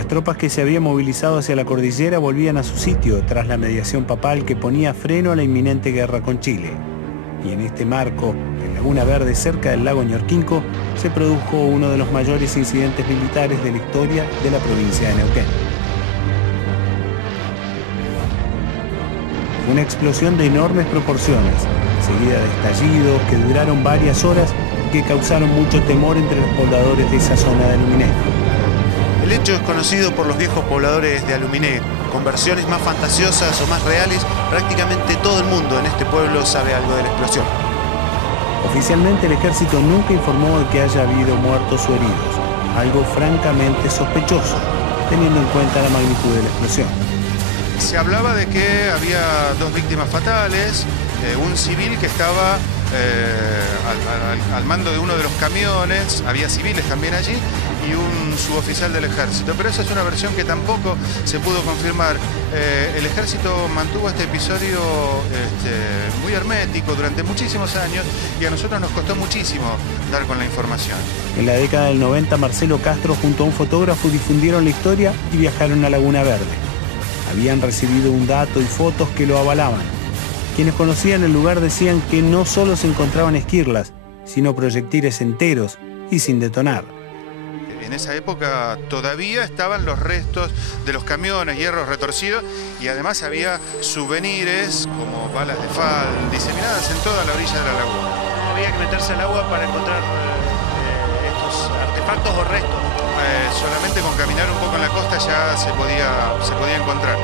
Las tropas que se habían movilizado hacia la cordillera volvían a su sitio tras la mediación papal que ponía freno a la inminente guerra con Chile. Y en este marco, en Laguna Verde, cerca del lago Ñorquinco, se produjo uno de los mayores incidentes militares de la historia de la provincia de Neuquén. Una explosión de enormes proporciones, seguida de estallidos que duraron varias horas y que causaron mucho temor entre los pobladores de esa zona de Aluminé. El hecho es conocido por los viejos pobladores de Aluminé. Con versiones más fantasiosas o más reales, prácticamente todo el mundo en este pueblo sabe algo de la explosión. Oficialmente el ejército nunca informó de que haya habido muertos o heridos, algo francamente sospechoso, teniendo en cuenta la magnitud de la explosión. Se hablaba de que había 2 víctimas fatales, un civil que estaba al mando de uno de los camiones, había civiles también allí, y un suboficial del ejército, pero esa es una versión que tampoco se pudo confirmar. El ejército mantuvo este episodio muy hermético durante muchísimos años y a nosotros nos costó muchísimo dar con la información. En la década del 90, Marcelo Castro junto a un fotógrafo difundieron la historia y viajaron a Laguna Verde. Habían recibido un dato y fotos que lo avalaban. Quienes conocían el lugar decían que no solo se encontraban esquirlas, sino proyectiles enteros y sin detonar. En esa época todavía estaban los restos de los camiones, hierros retorcidos, y además había souvenirs como balas de fal diseminadas en toda la orilla de la laguna. No había que meterse al agua para encontrar estos artefactos o restos. Solamente con caminar un poco en la costa ya se podía encontrar.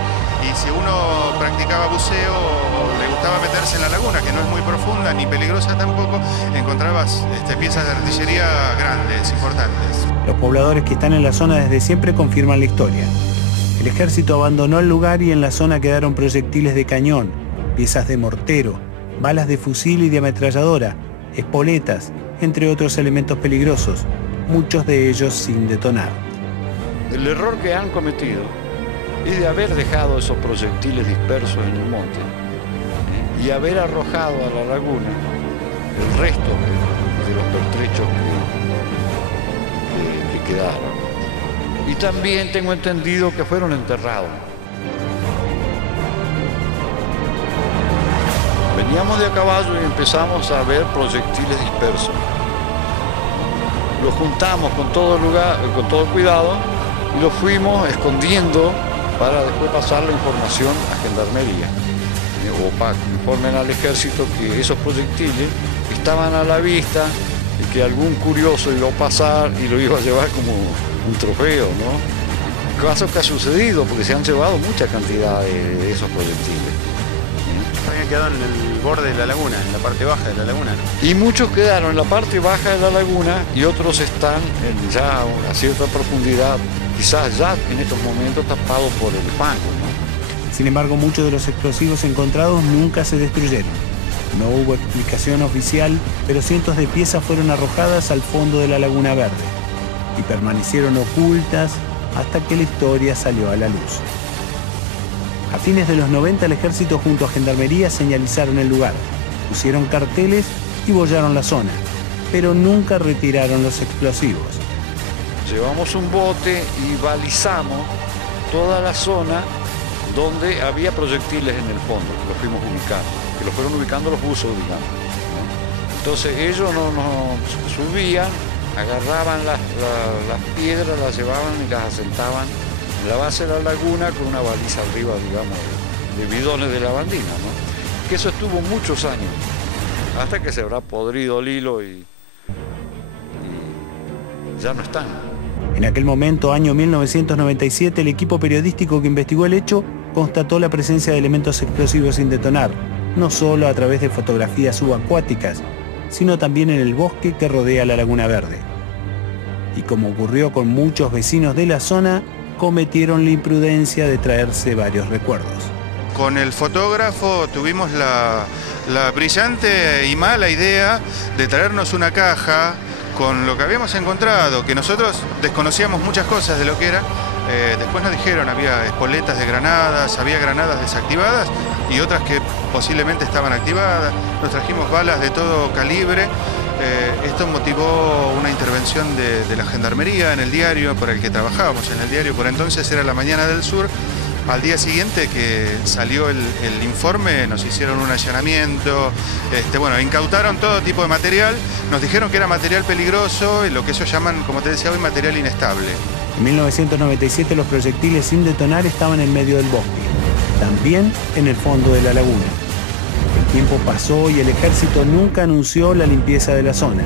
Y si uno practicaba buceo o le gustaba meterse en la laguna, que no es muy profunda ni peligrosa tampoco, encontrabas piezas de artillería grandes, importantes. Los pobladores que están en la zona desde siempre confirman la historia. El ejército abandonó el lugar y en la zona quedaron proyectiles de cañón, piezas de mortero, balas de fusil y de ametralladora, espoletas, entre otros elementos peligrosos, muchos de ellos sin detonar. El error que han cometido es de haber dejado esos proyectiles dispersos en el monte y haber arrojado a la laguna el resto de los pertrechos que quedaron. Y también tengo entendido que fueron enterrados. Veníamos de a caballo y empezamos a ver proyectiles dispersos. Los juntamos con todo cuidado y los fuimos escondiendo para después pasar la información a Gendarmería o para que informen al ejército que esos proyectiles estaban a la vista y que algún curioso iba a pasar y lo iba a llevar como un trofeo, ¿no? Caso que ha sucedido porque se han llevado mucha cantidad de esos proyectiles. Habían quedado en el borde de la laguna, en la parte baja de la laguna, ¿no? Y muchos quedaron en la parte baja de la laguna y otros están ya a cierta profundidad, quizás ya en estos momentos tapados por el fango, ¿no? Sin embargo, muchos de los explosivos encontrados nunca se destruyeron. No hubo explicación oficial, pero cientos de piezas fueron arrojadas al fondo de la Laguna Verde y permanecieron ocultas hasta que la historia salió a la luz. A fines de los 90, el ejército junto a Gendarmería señalizaron el lugar, pusieron carteles y bollaron la zona, pero nunca retiraron los explosivos. Llevamos un bote y balizamos toda la zona donde había proyectiles en el fondo, que los fuimos ubicando, que los fueron ubicando los buzos, digamos, ¿no? Entonces ellos nos subían, agarraban las piedras, las llevaban y las asentaban en la base de la laguna con una baliza arriba, digamos, de bidones de lavandina, ¿no? Que eso estuvo muchos años, hasta que se habrá podrido el hilo y ya no están. En aquel momento, año 1997, el equipo periodístico que investigó el hecho constató la presencia de elementos explosivos sin detonar, no solo a través de fotografías subacuáticas, sino también en el bosque que rodea la Laguna Verde. Y como ocurrió con muchos vecinos de la zona, cometieron la imprudencia de traerse varios recuerdos. Con el fotógrafo tuvimos la brillante y mala idea de traernos una caja con lo que habíamos encontrado, que nosotros desconocíamos muchas cosas de lo que era. Después nos dijeron, había espoletas de granadas, había granadas desactivadas y otras que posiblemente estaban activadas. Nos trajimos balas de todo calibre Esto motivó una intervención de la Gendarmería en el diario por el que trabajábamos. En el diario por entonces era La Mañana del Sur. Al día siguiente que salió el informe, nos hicieron un allanamiento, bueno, incautaron todo tipo de material, nos dijeron que era material peligroso, lo que ellos llaman, como te decía hoy, material inestable. En 1997 los proyectiles sin detonar estaban en medio del bosque, también en el fondo de la laguna. El tiempo pasó y el ejército nunca anunció la limpieza de la zona.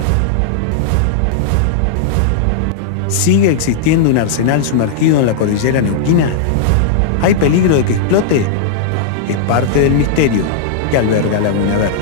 ¿Sigue existiendo un arsenal sumergido en la cordillera neuquina? ¿Hay peligro de que explote? Es parte del misterio que alberga Laguna Verde.